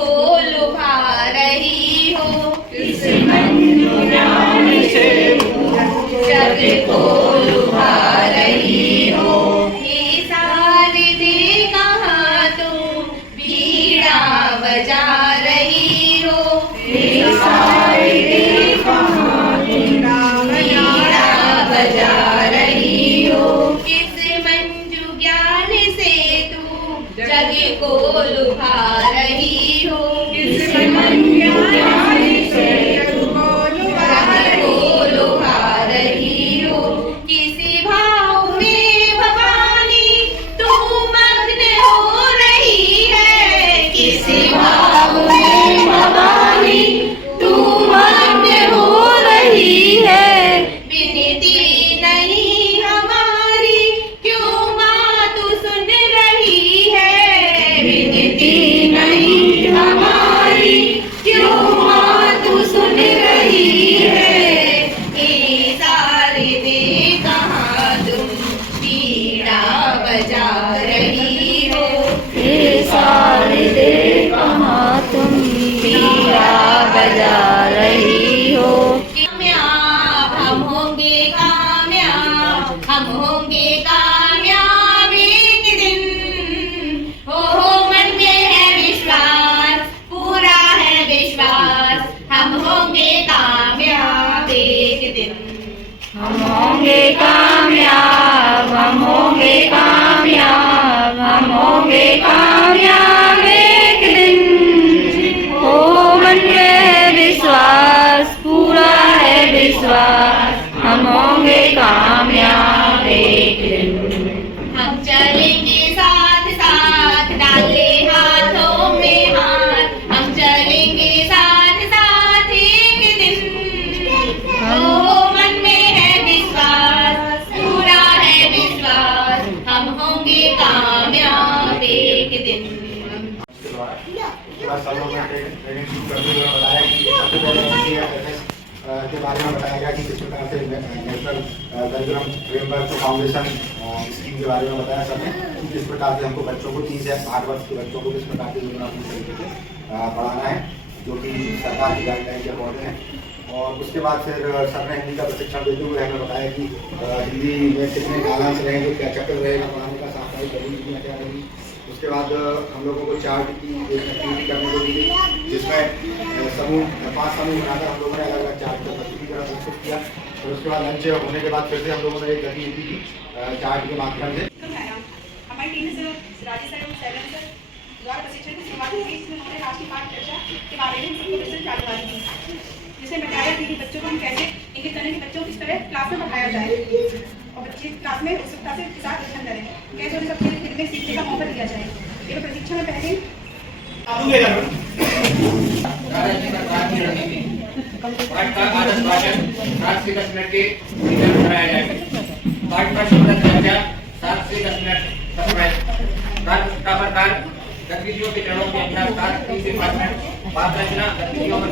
को लुभा रही हो, इस मंजू ज्ञान से जग को लुभा रही हो। ये शारदे कहाँ तुम बीड़ा बजा रही हो, ये शारदे कहाँ बीड़ा बजा रही हो। किस मंजू ज्ञान से तू जग को लुभा रही हो, किस मंजू ज्ञान से जग को लुभा रही हो। किसी भाव में भवानी तू मग्न हो रही है, किसी भाव में भवानी तू मग्न हो रही है। विनती नहीं हमारी क्यों माँ तू सुन रही है, विनती नहीं हमारी क्यों माँ तू सुन रही है। ये शारदे कहाँ तुम बीड़ा बजा रही हो, ये शारदे कहाँ तुम बीड़ा बजा रही हो। कामयाब हम होंगे कामयाब, हम होंगे कामयाब एक दिन। हो मन में है विश्वास, पूरा है विश्वास, हम होंगे कामयाब एक दिन। हम होंगे कामयाब, हम होंगे कामयाब, हम होंगे कामयाब एक दिन। हो मन में है विश्वास, पूरा है विश्वास, हम होंगे कामयाब एक दिन। हम चलेंगे साथ साथ डाले हाथों में हाथ, हम चलेंगे साथ साथ एक दिन। ओ मन में है विश्वास, पूरा है विश्वास, हम होंगे कामयाब एक दिन। सालों में ट्रेनिंग शुरू करते हुए बताया कि सबसे पहले NCFS के बारे में बताया गया कि किस प्रकार से national curriculum framework foundation scheme के बारे में बताया सबने कि किस प्रकार से हमको बच्चों को 3 से 8 वर्ष के बच्चों को किस प्रकार से अपनी तरीके से पढ़ाना है, जो कि सरकार की गाइडलाइन के अकॉर्डिंग है। और उसके बाद फिर सर ने हिंदी का प्रशिक्षण देते हुए हमें बताया कि हिंदी में कितने कालांश रहेंगे, क्या चक्र रहेगा पढ़ाने का, साप्ताहिक गतिविधियाँ क्या रहेंगी। उसके बाद हम लोगों को चार्ट की एक एक्टिविटी करने को मिली, जिसमें समूह 5 समूह बनाकर हम लोगों ने अलग अलग चार्ट का प्रस्तुतिकरण प्रस्तुत किया। फिर उसके बाद लंच होने के बाद फिर से हम लोगों ने एक गतिविधि की चार्ट के माध्यम से। हमारी टीम से राजेश सर और सैलन सर द्वारा प्रशिक्षण की शुरुआत हुई। इसमें हमारे राष्ट्रीय पाठ चर्चा के बारे में सबको विस्तृत जानकारी दी, जिसमें बताया कि बच्चों को हम कैसे इंगित करें कि बच्चों को किस तरह क्लास में पढ़ाया जाए और बच्चे क्लास में उत्सुकता से के साथ अध्ययन करें, कैसे उन्हें सब खेलने सीखने का मौका दिया जाए। ये प्रशिक्षण में पहले पाठ का आदर्श भाषण 7 से 10 मिनट के भीतर कराया जाएगा। पाठ का संबंध चर्चा 7 से 10 मिनट का प्रकार गतिविधियों के चरणों के अभ्यास 3 से 5 मिनट। बात रचना गतिविधियों पर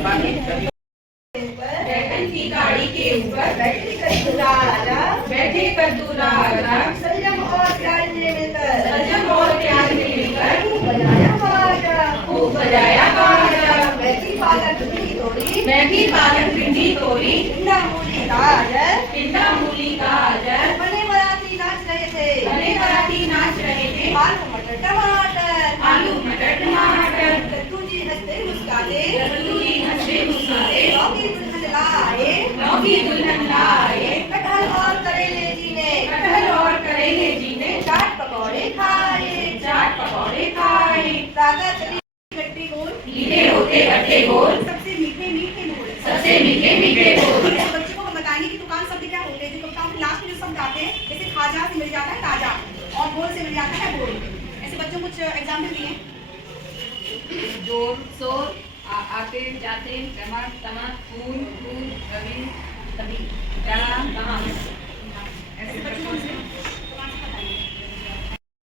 बैठन की गाड़ी के ऊपर बैठे कर दूल्हा आजा, बैठे कर दूल्हा आजा, संयम और प्यार से मिलकर, संयम और प्यार से मिलकर खूब बजाया बाजा, खूब बजाया बाजा। बैठी पालक पिंडी तोड़ी, बैठी पालक पिंडी तोड़ी, पिंडा मूली का आजर, पिंडा मूली का आजर। बने मराठी नाच रहे थे, बने मराठी नाच रहे थे। आलू मटर टमाटर, आलू मटर टमाटर। कद्दू जी हंसते मुस्काते, कद्दू जी हंसते मुस्काते। लौकी दुल्हन लाए, कटहल और करेले जी ने, कटहल और करेले जी ने। चाट पकौड़े खाए, चाट पकौड़े खाए। राधा चली गट्टी गोल, मीठे होते गट्टे गोल, सबसे मीठे मीठे बोल, सबसे मीठे मीठे बोल। बच्चों को हम बताएंगे कि दुकान शब्द क्या होते हैं, जो कविताओं के लास्ट में जो शब्द आते हैं, जैसे खाजा से मिल जाता है ताजा और बोल से मिल जाता है बोल। ऐसे बच्चों कुछ एग्जाम्पल दिए, जोर शोर, आते जाते, चमक तमक, फूल फूल, रवि तभी, प्याला कहाँ, ऐसे बच्चों से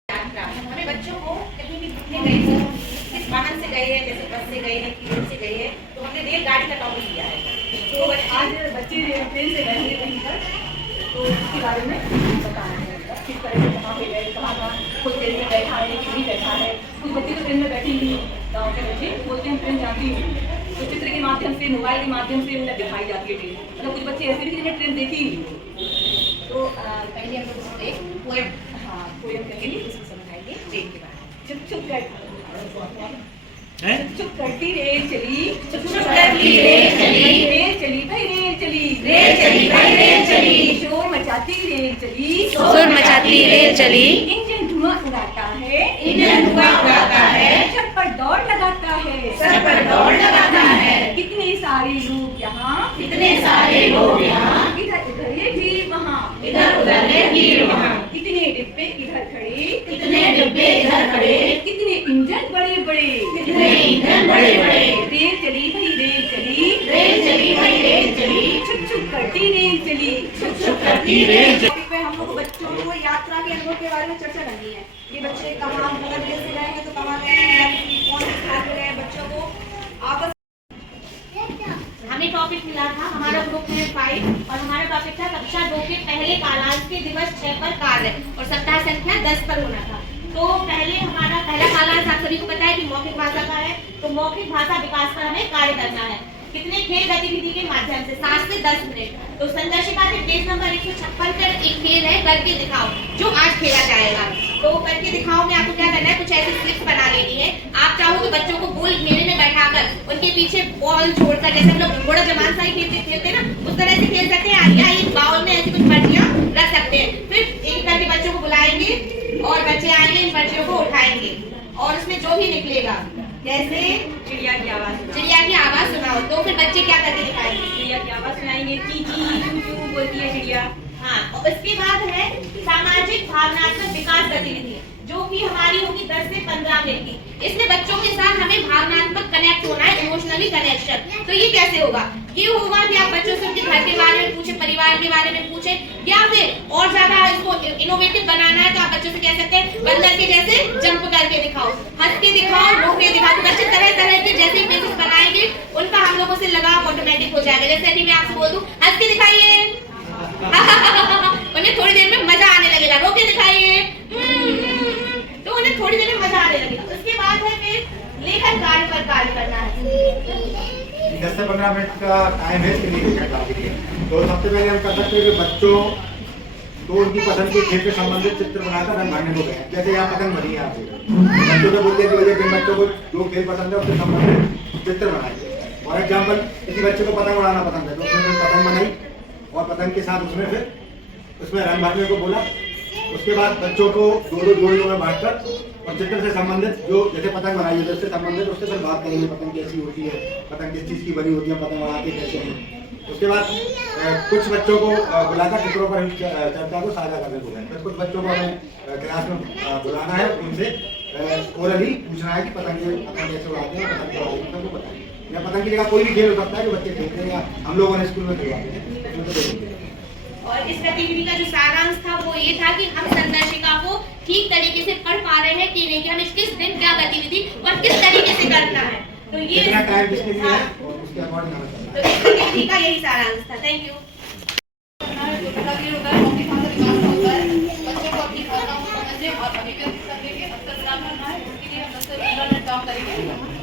हमें बच्चों को कहीं भी घूमने गए हो, किस वाहन से गए हैं, जैसे बस से गए हैं, ट्रेन से गए हैं, तो हमने रेलगाड़ी का टॉपिक लिया है। तो आज बच्चे ट्रेन से गए हैं कहीं पर, तो उसके बारे में बताना है किस तरह से कहाँ पे गए, कहाँ खुद ट्रेन में बैठा है कि नहीं बैठा है। कुछ बच्चे तो ट्रेन में बैठी नहीं, गाँव के बच्चे बोलते हैं ट्रेन जाती है, तो चित्र के माध्यम से, मोबाइल के माध्यम से उन्हें दिखाई जाती है ट्रेन। मतलब कुछ बच्चे ऐसे भी जिन्हें ट्रेन देखी ही नहीं। तो पहले हम लोग एक पोएम, हाँ पोएम करके उसको समझाएंगे ट्रेन के बारे में। चुप चुप चुप करती रेल चली, चुप चुप करती रेल चली, रेल चली भाई रेल चली, रेल चली भाई रेल चली, शोर मचाती रेल चली, शोर मचाती रेल चली, इंजन धुआं उड़ाता है, इंजन धुआं उड़ाता है, सर पर दौड़ लगाता है, सर पर दौड़ लगाता है, कितने सारे लोग यहाँ, कितने सारे लोग यहाँ, इधर उधर ये भीड़ वहाँ, इधर उधर है भीड़ वहाँ, कितने डिब्बे इधर खड़े, कितने डिब्बे इधर खड़े, कितने इंजन बड़े बड़े, कितने इंजन बड़े बड़े, रेल चली भाई रेल चली, रेल चली भाई रेल चली, छुप छुप करती रेल चली, छुप छुप करती रेल चली। टॉपिक पे हम लोग बच्चों को यात्रा के अनुभव के बारे में चर्चा करनी है कि बच्चे कहाँ अगर रेल से गए हैं तो कहाँ गए हैं, कौन से स्थान पे गए हैं, बच्चों को आपस हमें टॉपिक मिला था, हमारा ग्रुप है 5 और हमारा टॉपिक था कक्षा 2 के पहले कालांश के दिवस 6 पर कार्य और सप्ताह संख्या 10 पर होना था। तो पहले हमारा पहला कालांश आप सभी को पता है कि मौखिक भाषा का है, तो मौखिक भाषा विकास पर हमें कार्य करना है। कितने खेल गतिविधि के माध्यम से 7 से 10 मिनट। तो संदर्शिका के पेज नंबर 156 पर एक खेल है करके दिखाओ, जो आज खेला जाएगा। तो करके दिखाओ में आपको क्या करना है, कुछ ऐसी स्लिप्स बना लेनी है। आप चाहो तो बच्चों को गोल घेरे में बैठाकर उनके पीछे बॉल छोड़कर, जैसे हम लोग घोड़ा जमान सा खेलते ना, उस तरह से खेल सकते हैं। या एक बाउल में ऐसी कुछ पर्चियां रख सकते हैं, फिर एक करके बच्चों को बुलाएंगे और बच्चे आएंगे, इन पर्चियों को उठाएंगे और उसमें जो भी निकलेगा, जैसे चिड़िया की आवाज, चिड़िया की आवाज सुनाओ, तो फिर बच्चे क्या करके दिखाएंगे, चिड़िया की आवाज सुनाएंगे, ची ची चू चू बोलती है चिड़िया। हाँ, और उसके बाद है सामाजिक भावनात्मक विकास गतिविधि, जो कि हमारी होगी 10 से 15 मिनट की। इसमें बच्चों के साथ हमें भावनात्मक कनेक्ट होना है, इमोशनली कनेक्शन। तो ये कैसे होगा, ये होगा कि आप बच्चों से उनके घर के बारे में पूछे, परिवार के बारे में पूछे, या फिर और ज्यादा इसको इनोवेटिव बनाना है तो आप बच्चों से कह सकते हैं बंदर के जैसे जंप करके दिखाओ, हंस के दिखाओ, रोक के दिखाओ। तो बच्चे तरह तरह के जैसे पेजेस बनाएंगे, उनका हम लोगों से लगाव ऑटोमेटिक हो जाएगा। जैसे अभी मैं आपसे बोल दूं हंस के दिखाइए उन्हें थोड़ी देर में मजा आने लगेगा, रोक के दिखाइए तो उन्हें थोड़ी देर में मजा आने लगेगा। उसके बाद है फिर लेखन कार्य पर कार्य करना है। 10 से 15 मिनट का टाइम है इसके लिए क्लास के लिए। तो सबसे पहले हम कर सकते हैं कि बच्चों तो उनकी पसंद के खेल से संबंधित चित्र बनाकर रंग भरने को गए। जैसे यहाँ पतंग बनी है, बच्चों को बोलते हैं कि जिन बच्चों को जो खेल पसंद है उससे संबंधित चित्र बनाएंगे। फॉर एग्जाम्पल किसी बच्चे को पतंग उड़ाना पसंद है तो उसने पतंग बनाई और पतंग के साथ उसमें फिर उसमें रंग भरने को बोला। उसके बाद बच्चों को दो जोड़ियों में बांटकर और चित्र से संबंधित जो जैसे पतंग बनाई है उससे संबंधित उससे फिर बात करेंगे, पतंग कैसी होती है, पतंग किस चीज़ की बनी होती है, पतंग उड़ाते कैसे हैं। उसके बाद कुछ बच्चों को बुलाकर चित्रों पर चर्चा को साझा करने को है। कुछ बच्चों को हमें क्लास में बुलाना है, उनसे ओरली पूछना है कि पतंग कैसे उड़ाते हैं, पतंग के बारे में सबको बताएंगे। या पतंग की जगह कोई भी खेल हो सकता है जो बच्चे खेलते हैं या हम लोगों ने स्कूल में खिलवाते हैं। और इस गतिविधि का जो सारांश था वो ये था कि हम संदर्शिका को ठीक तरीके से पढ़ पा रहे हैं कि नहीं, कि हमें किस दिन क्या गतिविधि और किस तरीके से करना है। तो ये कितना टाइम किसके लिए है और उसके अकॉर्डिंग हमें करना है। तो इस गतिविधि का यही सारांश था। Thank you. जो पहला पीरियड होता है मौखिक भाषा विकास का होता है। बच्चों को अपनी भाषाओं को समझने और अभिव्यक्त करने के अवसर प्रदान करना है। उसके लिए हम 10 से 15 मिनट काम करेंगे।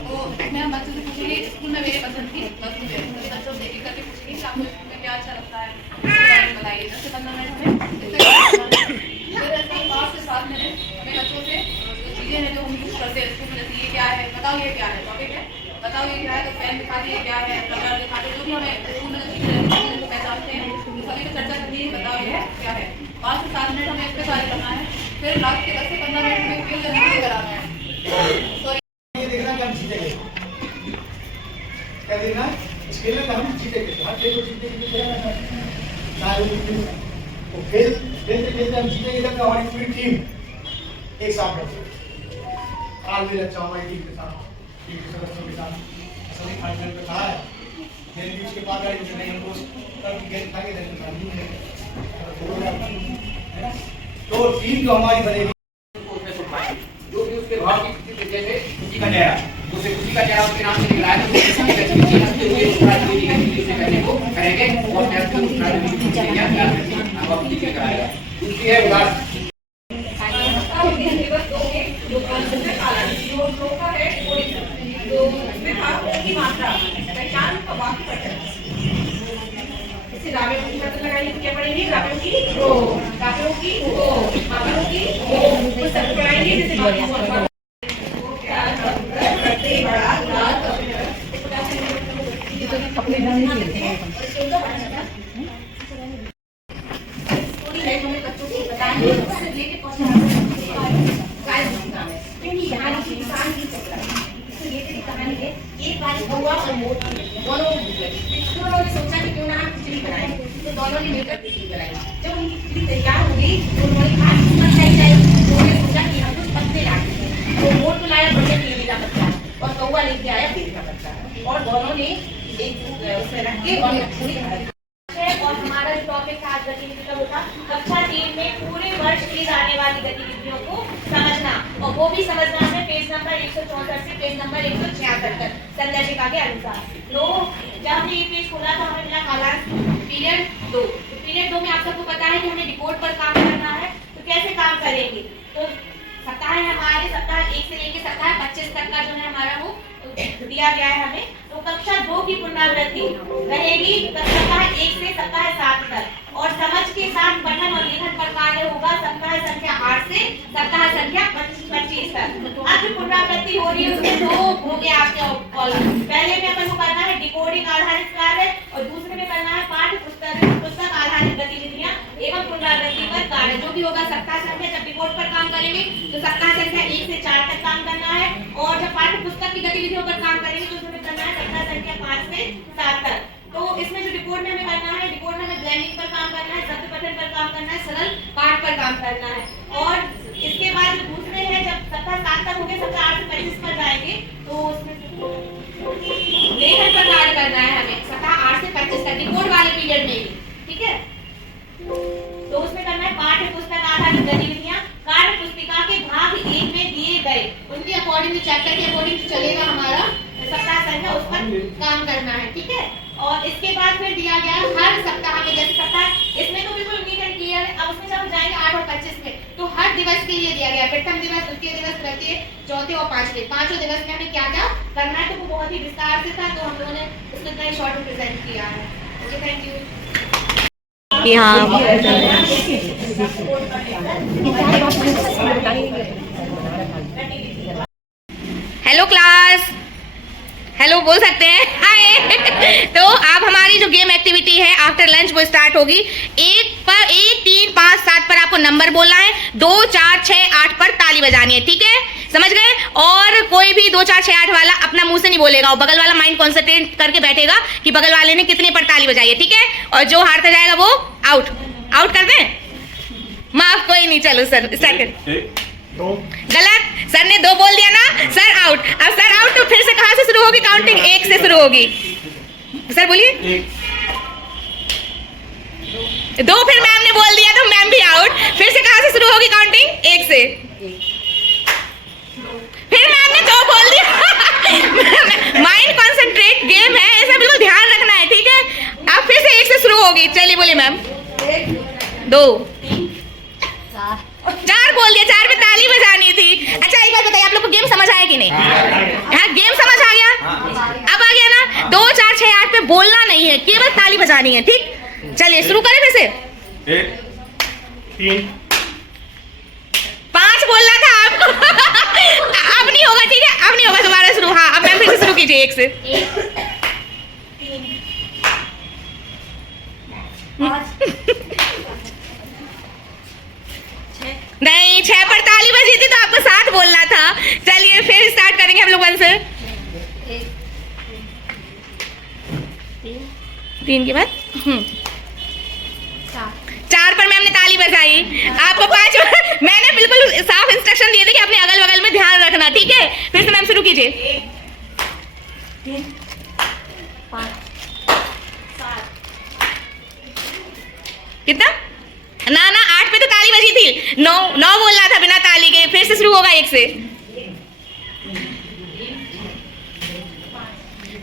तो इसमें हम बच्चों से पूछेंगे स्कूल में मेरे पसंद की वस्तु है, बच्चों से एक करके पूछेंगे कि आपको स्कूल में क्या अच्छा लगता है, उसके बारे में बताइए। 10 से 15 मिनट हमें फिर ऐसे 5 से 7 मिनट हमें बच्चों से जो चीज़ें हैं जो हम यूज करते हैं स्कूल में, जैसे ये क्या है, बताओ ये क्या है, टॉपिक है बताओ ये क्या है, तो पेन दिखा दिए क्या है, रबर दिखा दिए, जो भी हमें स्कूल में जो चीज़ें को पहचानते हैं सभी को चर्चा करनी है, बताओ ये क्या है। 5 से 7 मिनट हमें इस पर कार्य करना है। फिर लास्ट के 10 से 15 मिनट में खेल जल्दी कराना है। ये देखना कि हम जीतेंगे, क्या देखना इस खेल में हम जीतेंगे। हर खेल को जीतने के लिए खेल खेलते खेलते हम जीतेंगे जब हमारी पूरी टीम एक साथ बैठे। आज भी अच्छा हमारी टीम के साथ, टीम के सदस्यों के साथ सभी फाइनल पे खड़ा है। गेंद भी उसके बाद आई नहीं हमको कल की गेंद खाएंगे तो टीम जो हमारी बनेगी जो भी उसके भाव की खुशी जैसे खुशी का चेहरा, उसे खुशी का चेहरा उसके नाम से निकला है तो खुशी की गतिविधि हंसते हुए उस गतिविधि से करने को करेंगे और मैं आपको उस गतिविधि की हम आपको दिखे कराएगा। दूसरी है उदास दिवस 2 में जो का है तो इसमें था ओ की मात्रा पहचान और वाक्य पठन। जैसे राबियों की शब्द लगाएंगे तो क्या पढ़ेंगे? राबियों की ओ, राबियों की ओ, माताओं की ओ, तो शब्द पढ़ाएंगे जैसे बाकी एक बार कौवा और मोर दोनों ने सोचा कि क्यों ना हम खिचड़ी बनाएं, तो दोनों ने मिलकर खिचड़ी बनाई। जब उनकी खिचड़ी तैयार हो गई तो उन्होंने कहा किस्मत खाई जाएगी, तो उन्होंने सोचा कि हम कुछ पत्ते लाते हैं। तो मोर तो लाया बढ़िया केले का पत्ता और कौवा लेके आया बेल का पत्ता, और दोनों ने एक उसमें रख के और खिचड़ी बनाई। और हमारा जो टॉपिक था आज गतिविधि का वो था कक्षा 3 में पूरे वर्ष की जाने वाली गतिविधियों को समझना, और वो भी समझना है पेज नंबर 164 से पेज नंबर 166 तक संदर्भिका के अनुसार। तो जब हमने ये पेज खोला तो हमें मिला कालांश पीरियड 2। पीरियड 2 में आप सबको पता है कि हमें रिपोर्ट पर काम करना है। तो कैसे काम करेंगे? तो सप्ताह हमारे सप्ताह 1 से लेकर सप्ताह 25 तक का जो है हमारा वो दिया गया है हमें। तो कक्षा 2 की पुनरावृत्ति रहेगी सप्ताह 1 से सप्ताह 7 तक, और समझ के साथ पठन और लेखन पर कार्य होगा सप्ताह संख्या 8 से सप्ताह संख्या 25 तक। अब जो पुनरावृत्ति हो रही है उसमें 2 हो गए आपके कॉलम। पहले में अपन को करना है डिकोडिंग आधारित कार्य, और दूसरे में करना है पाठ्य पुस्तक आधारित गतिविधियां एवं पुनरावृत्ति पर कार्य। जो भी होगा सप्ताह संख्या, जब रिपोर्ट पर काम करेंगे तो सप्ताह संख्या 1 से 4 तक काम करना है, और जब पाठ्य पुस्तक की गतिविधियों पर काम करेंगे तो उसमें करना है सप्ताह संख्या 5 से 7 तक। तो इसमें जो रिपोर्ट में हमें करना है, रिपोर्ट में हमें ब्लेंडिंग पर काम करना है, शब्द पठन पर काम करना है, सरल पाठ पर काम करना है। और इसके बाद जो दूसरे है, जब सप्ताह 7 तक हो गए, सप्ताह 8 से 25 पर जाएंगे तो उसमें लेखन पर कार्य करना है हमें सप्ताह 8 से 25 तक रिपोर्ट वाले पीरियड में ही, ठीक है। तो उसमें करना है पाठ्य पुस्तक आधारित गतिविधियां कार्य पुस्तिका के भाग 1 में दिए गए उनके अकॉर्डिंग, चैप्टर के अकॉर्डिंग चलेगा हमारा सप्ताह संख्या, उस पर काम करना है, ठीक है। और इसके बाद फिर दिया गया हर सप्ताह में, जैसे सप्ताह इसमें तो बिल्कुल नीट एंड क्लियर है। अब उसमें जब जाएंगे 8 और 25 में तो हर दिवस के लिए दिया गया, प्रथम दिवस, द्वितीय दिवस, तृतीय, चौथे और पांचवें, पांचों दिवस में हमें क्या क्या करना है। तो वो बहुत ही विस्तार से था, तो हम लोगों ने उसको इतना ही शॉर्ट में प्रेजेंट किया है। Okay, thank you. Hello class, hello बोल सकते हैं, हाय। तो अब हमारी जो गेम एक्टिविटी है आफ्टर लंच वो स्टार्ट होगी। 1 पर 1, 3, 5, 7 पर आपको नंबर बोलना है, 2, 4, 6, 8 पर ताली बजानी है, ठीक है, समझ गए। और कोई भी 2, 4, 6, 8 वाला अपना मुंह से नहीं बोलेगा, और बगल वाला माइंड कॉन्सेंट्रेट करके बैठेगा कि बगल वाले ने कितने पर ताली बजाई है, ठीक है। और जो हारता जाएगा वो आउट कर दें। माफ, कोई नहीं, चलो सर स्टार्ट कर। गलत, सर ने 2 बोल दिया ना, सर आउट। अब सर आउट तो फिर से कहां से शुरू होगी काउंटिंग? 1 से शुरू होगी। सर बोलिए 2, फिर मैम ने बोल दिया तो मैम भी आउट। फिर से कहां से शुरू होगी काउंटिंग? 1 से। फिर मैम ने 2 बोल दिया। माइंड कॉन्सेंट्रेट गेम है, ऐसा बिल्कुल ध्यान रखना है, ठीक है। अब फिर से 1 से शुरू होगी। चलिए बोलिए मैम। 2, 4 बोल दिया, 4 पे ताली बजानी थी। अच्छा एक बात बताइए, आप लोग को गेम समझ आया कि नहीं? हाँ, गेम समझ आ गया? अब आ गया ना? 2, 4, 6, 8 पे बोलना नहीं है, केवल ताली बजानी है, ठीक। चलिए शुरू करें फिर से। 1, 3, 5 बोलना था आपको। अब नहीं होगा, ठीक है, अब नहीं होगा दोबारा शुरू। हाँ, अब मैम फिर से शुरू कीजिए 1 से। नहीं, 6 पर ताली बजी थी तो आपको 7 बोलना था। चलिए फिर स्टार्ट करेंगे हम लोग 1 से। 3 के बाद 4 पर मैम ने ताली बजाई। आपको 5 मैंने बिल्कुल साफ इंस्ट्रक्शन दिए थे कि अपने अगल बगल में ध्यान रखना, ठीक है। फिर से मैम शुरू कीजिए। 3, 5, 7 कितना? ना 8 पे तो ताली बजी थी। 9 बोलना था बिना ताली के। फिर से शुरू होगा 1 से।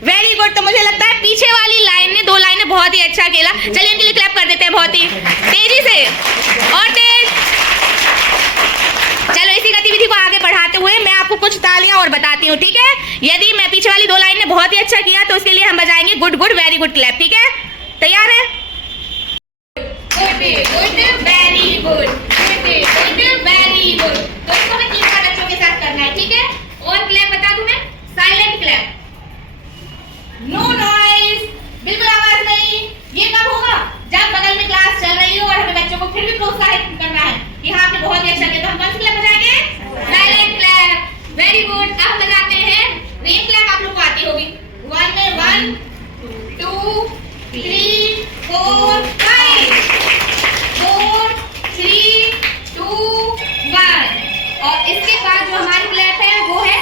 Very good. तो मुझे लगता है पीछे वाली लाइन ने 2 लाइनें बहुत ही अच्छा खेला। चलिए इनके लिए क्लैप कर देते हैं बहुत ही तेजी से और तेज। चलो इसी गतिविधि को आगे बढ़ाते हुए मैं आपको कुछ तालियां और बताती हूँ, ठीक है। यदि मैं पीछे बहुत ही अच्छा किया, तो उसके लिए हम बजाएंगे good good very good clap, ठीक है? तैयार है? Good good very good, good good very good. तो इसको हमें 3 बार बच्चों के साथ करना है, ठीक है? और क्लैप बता दूं मैं, साइलेंट क्लैप, नो नॉइज, बिल्कुल आवाज नहीं। ये कब होगा? जब बगल में क्लास चल रही हो और हमें बच्चों को फिर भी प्रोत्साहित करना है कि हाँ आपने बहुत ही अच्छा किया, तो हम कौन सी क्लैप बजाएंगे? Silent clap, very good. अब बजाते हैं रेन क्लैप, आप लोग को आती होगी। 1 में 1 2 3 4 5 4 3 2 1। और इसके बाद जो हमारी क्लैप है वो है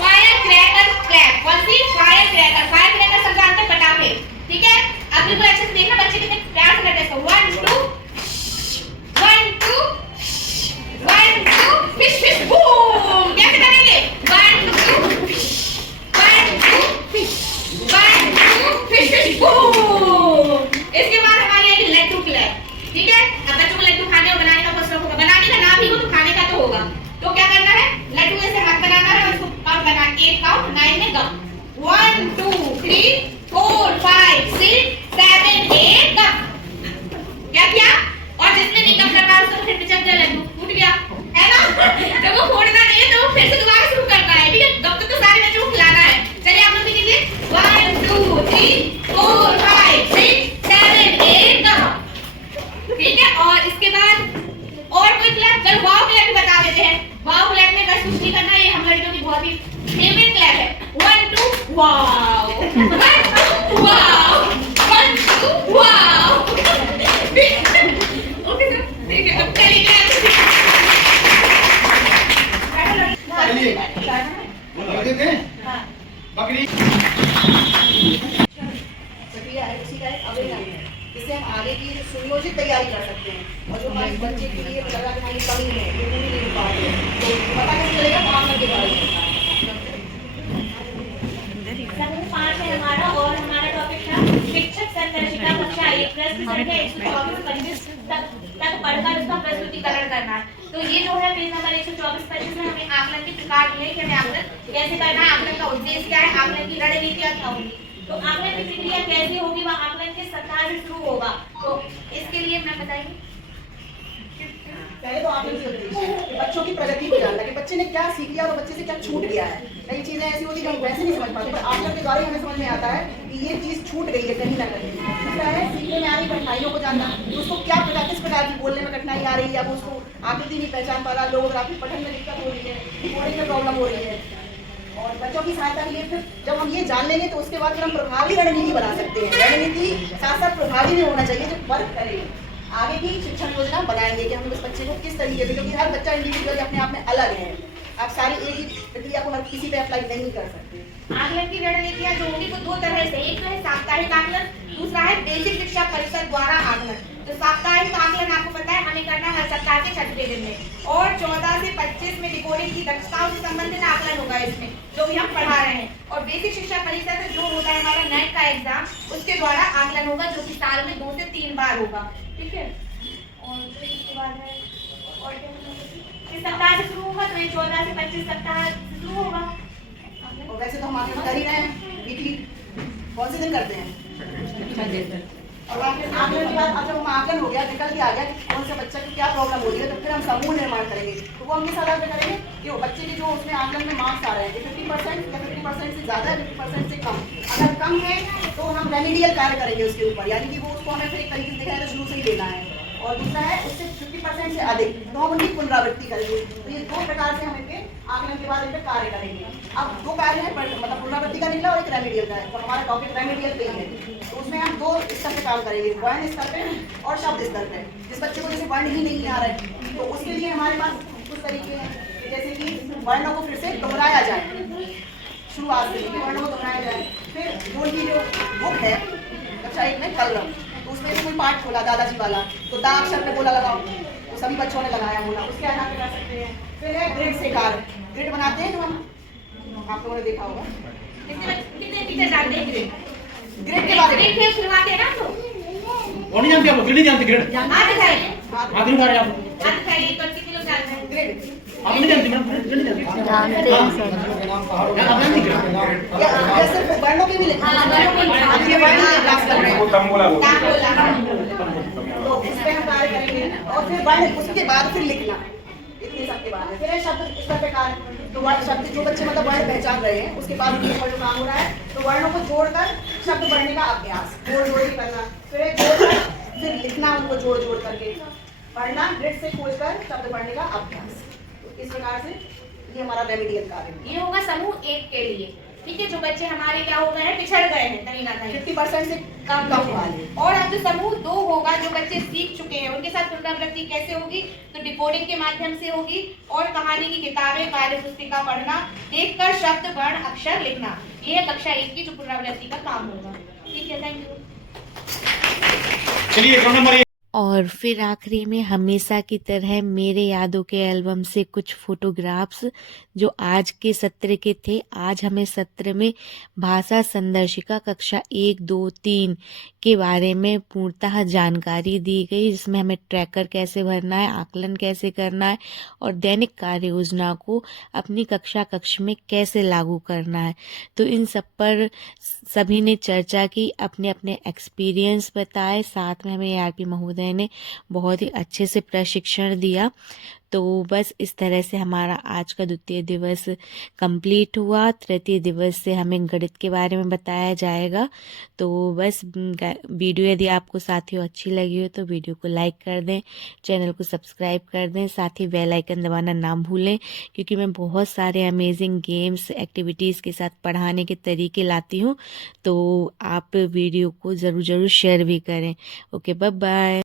फायर क्रैकर क्लैप। कौन सी? Firecracker. फायर क्रैकर सब जानते हैं, पटाखे, ठीक है? अब बिल्कुल अच्छे से देखना, बच्चे कितने प्यार से करते हैं इसको। 1 2 1 2 1 2 फिश फिश बूम। कैसे करेंगे? 1 2 1 2 1 2 फिश फिश बूम। इसके बाद हमारी आएगी लड्डू क्लैप, ठीक है? अब बच्चों को लड्डू खाने और बनाने का बहुत शौक होगा, बनाने का ना भी हो तो खाने का तो होगा। तो क्या करना है? लड्डू ऐसे हाथ बनाना है और उसको काउंट करना है, 8 काउंट 9 में गम। 1 2 3 4 5 6 7 8 गम। क्या किया? और जिसने नहीं गम कर पाया उसको फिर पिचक गया, लड्डू टूट गया, है ना? तो वो फोड़ना नहीं है, तो वो फिर से दोबारा शुरू करना है, ठीक है? गम तो सारे बच्चों को खिलाना है। चलिए आप लोग भी कीजिए। 1 2 3 4 5 6 7 8 गम, ठीक है? और इसके बाद और कोई क्लैप? चलो वाव क्लैप भी बता देते हैं। वाव क्लैप में बस कुछ नहीं करना, ये हम लड़कियों की बहुत ही फेवरेट क्लैप है। 1 2 वाव, 1 2 वाव, 1 2 वाव। ओके सर, ठीक है, अब चलिए बकरी प्रक्रिया है, उसी का एक अवेयरनेस है, जिससे हम आगे की सुनियोजित तैयारी कर सकते हैं। और जो हमारे बच्चे के लिए लगा कि हमारी कमी है, ये पूरी नहीं हो पा रही है, तो पता कैसे चलेगा? काम करके बारे में। समूह 5 है हमारा, और हमारा टॉपिक था शिक्षक संदर्शिका कक्षा 1 प्रश्न संख्या 124-25 तक पढ़कर उसका प्रस्तुतिकरण करना है। तो ये जो है पेज नंबर 124-25 में हमें आकलन के प्रकार मिले कि हमें आकलन कैसे करना है, आकलन का उद्देश्य क्या है, आकलन की रणनीतियां क्या होंगी, तो आकलन की प्रक्रिया कैसी होगी, वह आकलन के सप्ताह से शुरू होगा। तो इसके लिए मैं बताइए, पहले तो आप ये उद्देश्य कि बच्चों की प्रगति को जानना, कि बच्चे ने क्या सीख लिया और बच्चे से क्या छूट गया है। कई चीजें ऐसी होती है हम वैसे नहीं समझ पाते, पर आकलन के द्वारा हमें समझ में आता है कि ये चीज छूट गई है कहीं ना कहीं। दूसरा है सीखने में आ रही कठिनाइयों को जानना, कि उसको क्या प्रकार, किस प्रकार की बोलने में कठिनाई आ रही है, अब उसको आकृति नहीं पहचान पा रहा, लोगोग्राफी पठन में दिक्कत हो रही है, कोडिंग में प्रॉब्लम हो रही है। और बच्चों की सहायता के लिए फिर जब हम ये जान लेंगे तो उसके बाद फिर हम प्रभावी रणनीति बना सकते हैं। रणनीति साथ साथ प्रभावी भी होना चाहिए, जो वर्क करेगी। आगे की शिक्षण योजना बनाएंगे कि हम उस बच्चे को किस तरीके से, क्योंकि हर बच्चा इंडिविजुअल अपने आप में अलग है, आप सारी एक ही प्रक्रिया को हर किसी पे अप्लाई नहीं कर सकते। आकलन की रणनीतियां जो होंगी वो 2 तरह से, एक तो है साप्ताहिक आकलन, दूसरा है बेसिक शिक्षा परिषद द्वारा आकलन। तो साप्ताहिक आकलन आपको पता है हमें करना है हर सप्ताह के 6वें दिन में, और 14 से 25 में रिकॉर्डिंग की दक्षताओं से संबंधित आकलन होगा इसमें, जो भी हम पढ़ा रहे हैं। और बेसिक शिक्षा परिषद जो होता है हमारा नेट का एग्जाम, उसके द्वारा आकलन होगा, जो कि साल में 2 से 3 बार होगा, ठीक है? और फिर इसके बाद है और इस सप्ताह से शुरू होगा, तो ये 14 से 25 सप्ताह से शुरू होगा। और वैसे तो हम आकलन कर ही रहे हैं, वीकली कौन से दिन करते हैं? और आकलन के बाद जब हम आकलन हो गया, निकल के आ गया कि कौन सा बच्चा की क्या प्रॉब्लम हो रही है, तो फिर हम समूह निर्माण करेंगे। तो वो हम किस आधार पर करेंगे कि वो बच्चे के जो उसमें आकलन में मार्क्स आ रहे हैं 50% या 50% से ज़्यादा, 50% से कम, अगर कम है तो हम रेमिडियल कार्य करेंगे उसके ऊपर, यानी कि वो उसको हमें फिर एक तरीके से दिखाया शुरू से ही देना है। और दूसरा है उससे 50% से अधिक, तो हम उनकी पुनरावृत्ति करेंगे। तो ये 2 प्रकार से हम इनके आकलन के बाद इन पर कार्य करेंगे। अब 2 कार्य है, मतलब पुनरावृत्ति का निकला और एक रेमिडियल का है, तो हमारा टॉपिक रेमिडियल पे ही है। तो उसमें हम 2 स्तर पे काम करेंगे, वर्ण स्तर पे और शब्द स्तर पे। जिस बच्चे को जैसे वर्ण ही नहीं आ रहा है, तो उसके लिए हमारे पास कुछ तरीके हैं, जैसे कि वर्णों को फिर से दोहराया जाए, शुरुआत से वर्णों को दोहराया जाए। फिर जो उनकी जो बुक है कक्षा 1 में कलरव, तो उसमें से कोई पाठ खोला दादाजी वाला, तो दा अक्षर में बोला लगाओ, तो सभी बच्चों ने लगाया बोला, उसके आधार पर कर सकते हैं। फिर है ग्रिड से कार्य, ग्रिड बनाते हैं जो हम आप लोगों ने देखा होगा, कितने टीचर जानते हैं ग्रिड? ग्रिड के बारे में ग्रिड शुरुआत है ना, तो वो नहीं जानते, आप ग्रिड नहीं जानते, ग्रिड हाथ दिखाइए, हाथ नहीं उठा रहे आप, हाथ दिखाइए, तो कितने लोग जानते हैं ग्रिड आप नहीं जानते मैडम, ग्रिड नहीं जानते। या सिर्फ वर्णों के भी लिखना हाँ, वर्णों के भी। अब ये वर्ण क्लास कर रहे हैं तांबोला। तो इस पे हम कार्य करेंगे और फिर वर्ण उसके बाद फिर लिखना इतने सब के बाद है। फिर शब्द स्तर पे कार्य तो वर्ण शब्द जो बच्चे मतलब वर्ण पहचान रहे हैं उसके बाद उनके ऊपर जो काम हो रहा है तो वर्णों को जोड़कर शब्द पढ़ने का अभ्यास जोड़ जोड़ के करना फिर जोड़कर फिर लिखना उनको जोड़ जोड़ करके पढ़ना ग्रिड से खोजकर शब्द पढ़ने का अभ्यास। तो इस प्रकार से ये हमारा रेमेडियल कार्य है। ये होगा समूह 1 के लिए, ठीक है। जो बच्चे हमारे क्या हो गए हैं, पिछड़ गए हैं कहीं ना कहीं, 50% से कम कम वाले। और अब जो समूह 2 होगा, जो बच्चे सीख चुके हैं, उनके साथ पुनरावृत्ति कैसे होगी, तो डिकोडिंग के माध्यम से होगी और कहानी की किताबें, कार्य पुस्तिका पढ़ना, देखकर शब्द वर्ण अक्षर लिखना। ये है कक्षा 1 की जो पुनरावृत्ति का काम होगा, ठीक है। Thank you. और फिर आखिरी में हमेशा की तरह मेरे यादों के एल्बम से कुछ फोटोग्राफ्स जो आज के सत्र के थे। आज हमें सत्र में भाषा संदर्शिका कक्षा 1, 2, 3 के बारे में पूर्णतः जानकारी दी गई, जिसमें हमें ट्रैकर कैसे भरना है, आकलन कैसे करना है और दैनिक कार्य योजना को अपनी कक्ष में कैसे लागू करना है। तो इन सब पर सभी ने चर्चा की, अपने अपने एक्सपीरियंस बताए। साथ में हमें आरपी महोदय ने बहुत ही अच्छे से प्रशिक्षण दिया। तो बस इस तरह से हमारा आज का द्वितीय दिवस कंप्लीट हुआ। तृतीय दिवस से हमें गणित के बारे में बताया जाएगा। तो बस वीडियो यदि आपको साथियों अच्छी लगी हो तो वीडियो को लाइक कर दें, चैनल को सब्सक्राइब कर दें, साथ ही बेल आइकन दबाना ना भूलें, क्योंकि मैं बहुत सारे अमेजिंग गेम्स एक्टिविटीज़ के साथ पढ़ाने के तरीके लाती हूँ। तो आप वीडियो को ज़रूर शेयर भी करें। Okay, bye bye.